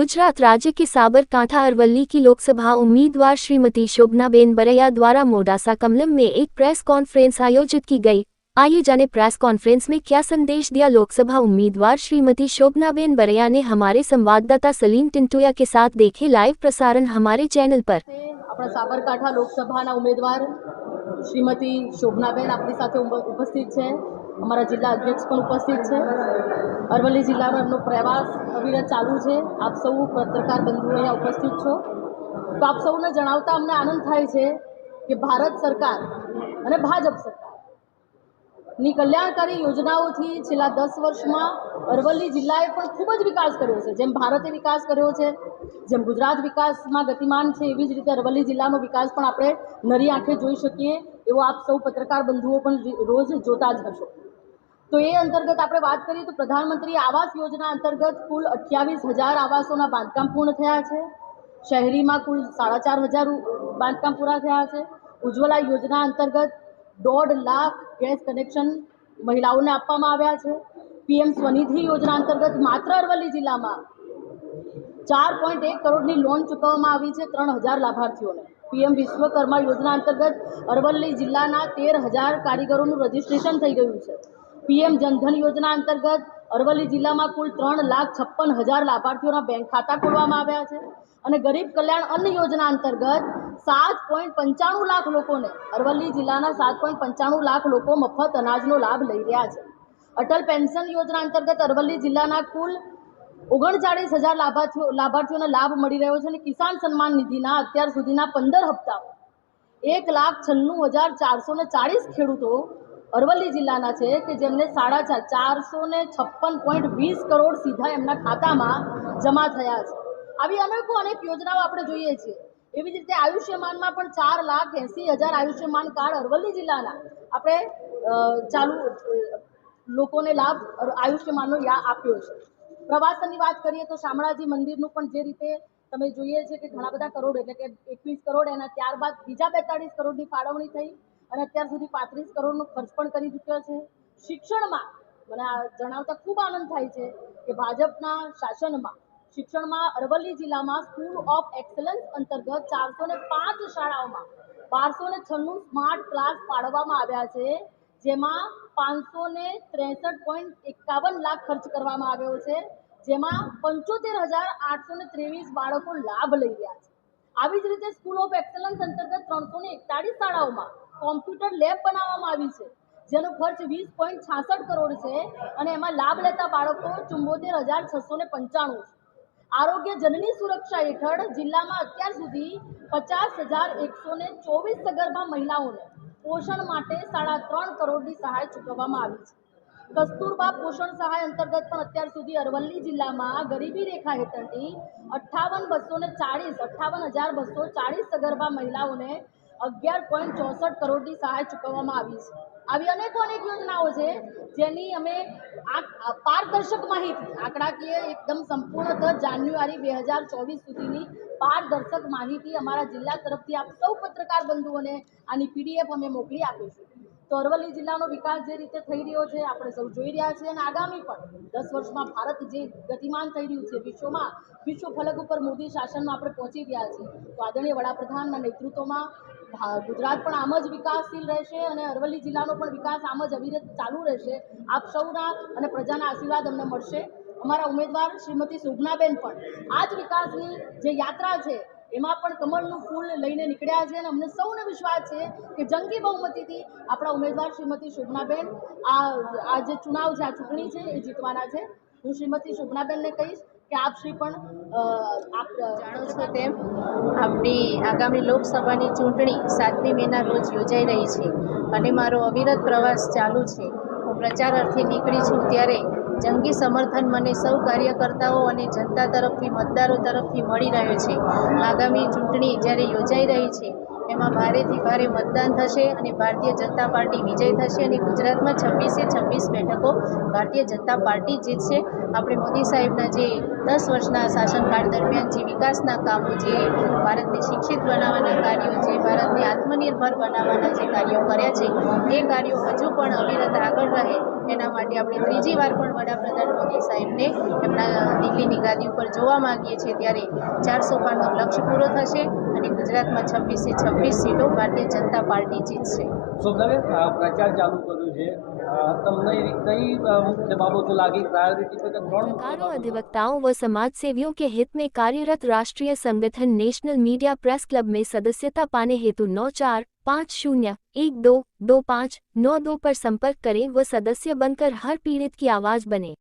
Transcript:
गुजरात राज्य के साबरकांठा अरवली की लोकसभा उम्मीदवार श्रीमती शोभनाबेन बरैया द्वारा मोडासा कमलम में एक प्रेस कॉन्फ्रेंस आयोजित की गई। आइए जाने प्रेस कॉन्फ्रेंस में क्या संदेश दिया लोकसभा उम्मीदवार श्रीमती शोभनाबेन बरैया ने। हमारे संवाददाता सलीम टिंटोया के साथ देखे लाइव प्रसारण हमारे चैनल पर। अपना साबरकांठा लोकसभा उम्मीदवार श्रीमती शोभनाबेन अपनी साथे उपस्थित है। अमरा जिला अध्यक्ष पण उपस्थित है। अरवली जिल्लानो एमनो प्रवास अविरत चालू है। आप सौ पत्रकार बंधुओ अहींया उपस्थित छो। तो आप सौने जणावता अमने आनंद थाय छे कि भारत सरकार अने भाजप सरकार कल्याणकारी योजनाओथी छेल्ला 10 वर्षमां अरवली जिल्लाए पण खूब ज विकास कर्यो छे। जेम भारते विकास कर्यो छे, जेम गुजरात विकासमां गतिमान छे, एवी ज रीते अरवली जिल्लानो विकास पण आपणे नरी आंखे जोई शकीए एवो आप सौ पत्रकार बंधुओ पण रोज जोता ज हशो। तो ये अंतर्गत आपणे वात करीए तो प्रधानमंत्री आवास योजना अंतर्गत कुल 28,000 आवासोना बांधकाम पूर्ण थया छे। शहेरीमां कुल 4,500 बांधकाम पूरा थया छे। उज्ज्वला योजना अंतर्गत 1.5 लाख गैस कनेक्शन महिलाओने आपवामां आव्या छे। पीएम स्वनिधि योजना अंतर्गत मात्र अरवली जिल्लामां 4.1 करोड़नी लोन चूकववामां आवी छे 3,000 लाभार्थीओने। पीएम विश्वकर्मा योजना अंतर्गत अरवली जिल्लाना 13,000 कारीगरोनुं रजिस्ट्रेशन थई गयुं छे। पीएम जनधन योजना अंतर्गत अरवली जिल्ला में कुल 3,56,000 लाभार्थीओना बैंक खाता खोलवामां आव्या छे। अने गरीब कल्याण अन्न योजना अंतर्गत 7.95 लाख लोकोने अरवली जिल्लाना 7.95 लाख लोको मफत अनाजनो लाभ लई रह्या छे। अटल पेन्शन योजना अंतर्गत अरवली जिल्लाना कुल 39,000 लाभार्थीओने लाभ मळी रह्यो छे। किसान सन्मान निधिना अत्यार सुधीना 15 हप्ता 1,96,440 खेडूतो अरवली जिल्लाना छे के जेमने 456 करोड़ सीधा एमना खातामां जमा थया छे। आवी अनेक योजनाओ आपणे जोईए छीए। एवी ज रीते आयुष्यमानमां पण 4,80,000 आयुष्यमान कार्ड अरवली जिल्लाना आपणे चालू लोकोने लाभ आयुष्यमाननो आप्यो छे। प्रवासननी वात करीए तो शामळाजी मंदिरनुं पण जे रीते तमे जोईए छे के घणा बधा करोड़ एटले के 21 करोड़ एना त्यारबाद बीजा 42 करोड़नी फाळवणी थई અને અત્યાર સુધી 35 કરોડનો ખર્ચ પણ કરી ચૂક્યો છે। શિક્ષણમાં મને જણાવતા ખૂબ આનંદ થાય છે કે ભાજપના શાસનમાં શિક્ષણમાં અરવલ્લી જિલ્લામાં સ્કૂલ ઓફ એક્સલન્સ અંતર્ગત 405 શાળાઓમાં 1296 સ્માર્ટ ક્લાસ ફાળવવામાં આવ્યા છે, જેમાં 563.51 લાખ ખર્ચ કરવામાં આવ્યો છે, જેમાં 75,823 બાળકો લાભ લઈ રહ્યા છે। આવી જ રીતે સ્કૂલ ઓફ એક્સલન્સ અંતર્ગત 341 શાળાઓમાં कॉम्प्यूटर लैब बनाववामां आवी छे, जेनो खर्च 20.66 करोड़ छे अने एमां लाभ लेता बाळको 74,695 छे। आरोग्य जननी सुरक्षा हेठळ जिल्लामां अत्यार सुधी 50,124 सगर्भा महिलाओने पोषण माटे 3.5 करोड़नी सहाय चूकववामां आवी छे। कस्तूरबा पोषण सहाय अंतर्गत पण अत्यार सुधी अरवल्ली जिल्लामां गरीबी रेखा हेठळनी 58,240 सगर्भा महिलाओने 11.64 करोड़नी सहाय चूकववामां आवी छे। आवी अनेक योजनाओ छे जेनी अमे पारदर्शक माहिती आंकड़ाकीय एकदम संपूर्णतः जान्युआरी 2024 सुधीनी पारदर्शक माहिती अमारा जिल्ला तरफथी आप सौ पत्रकार बंधुओने आनी पीडीएफ अमे मोकली आपीशुं। तो अरवली जिल्लानो विकास जे रीते थई रह्यो छे आपणे सौ जोई रह्या छीए अने आगामी पण 10 वर्षमां भारत जे गतिमान थई रह्युं छे विश्व फलक पर मोदी शासनमां आपणे पहोंची गया छे। तो आदरणीय वडाप्रधानना नेतृत्वमां गुजरात पण आम ज विकासशील रहेशे अने अरवली जिल्लानो पण विकास आम ज अविरत चालू रहेशे। आप सौना अने प्रजाना आशीर्वाद अमने मळशे। अमारा उमेदवार श्रीमती शोभनाबेन पण आज विकासनी जे यात्रा छे एमां पण कमळनुं फूल लईने નીકળ્યા છે અને અમને સૌને વિશ્વાસ છે કે જંગી બહુમતીથી આપણા ઉમેદવાર શ્રીમતી શોભનાબેન આ જે ચુનાવ છે આ ચૂંટણી છે એ જીતવાના છે। હું શ્રીમતી શોભનાબેનને કહીશ કે આપ શ્રી પણ આપ જાણો છો તેમ આપણી આગામી લોકસભાની ચૂંટણી 7મી મેના રોજ યોજાઈ રહી છે અને મારો અવિરત પ્રવાસ ચાલુ છે। હું પ્રચાર અર્થે નીકળી છું ત્યારે જંગી સમર્થન મને સૌ કાર્યકર્તાઓ અને જનતા તરફથી મતદારો તરફથી મળી રહ્યો છે। આગામી ચૂંટણી જ્યારે યોજાઈ રહી છે એમાં ભારેથી ભારે મતદાન થશે અને ભારતીય જનતા પાર્ટી વિજય થશે અને ગુજરાતમાં 26 બેઠકો ભારતીય જનતા પાર્ટી જીતશે. આપણે મોદી સાહેબના જે 10 વર્ષના શાસનકાળ દરમિયાન જે વિકાસના કામો, જે ભારતને શિક્ષિત બનાવવાના કાર્યો, જે ભારતને આત્મનિર્ભર બનાવવાના જે કાર્યો કર્યા છે, એ કાર્યો હજુ પણ અવિરત આગળ રહે એના માટે આપણે ત્રીજી વાર પણ વડાપ્રધાન મોદી સાહેબને એમના દિલ્હીની ગાદી ઉપર જોવા માંગીએ છીએ. ત્યારે 400 પારનો લક્ષ્ય પૂરો થશે અને ગુજરાતમાં 26 સીટો ભારતીય જનતા પાર્ટી જીતશે. શોભનાબેન, પ્રચાર ચાલુ કર્યો છે, તમને કઈ મુખ્ય બાબતો લાગી પ્રાયોરિટી पे? पत्रकारों, अधिवक्ताओं व समाजसेवियों के हित में कार्यरत राष्ट्रीय संगठन नेशनल मीडिया प्रेस क्लब में सदस्यता पाने हेतु 9450122592 पर संपर्क करें व सदस्य बनकर हर पीड़ित की आवाज बने.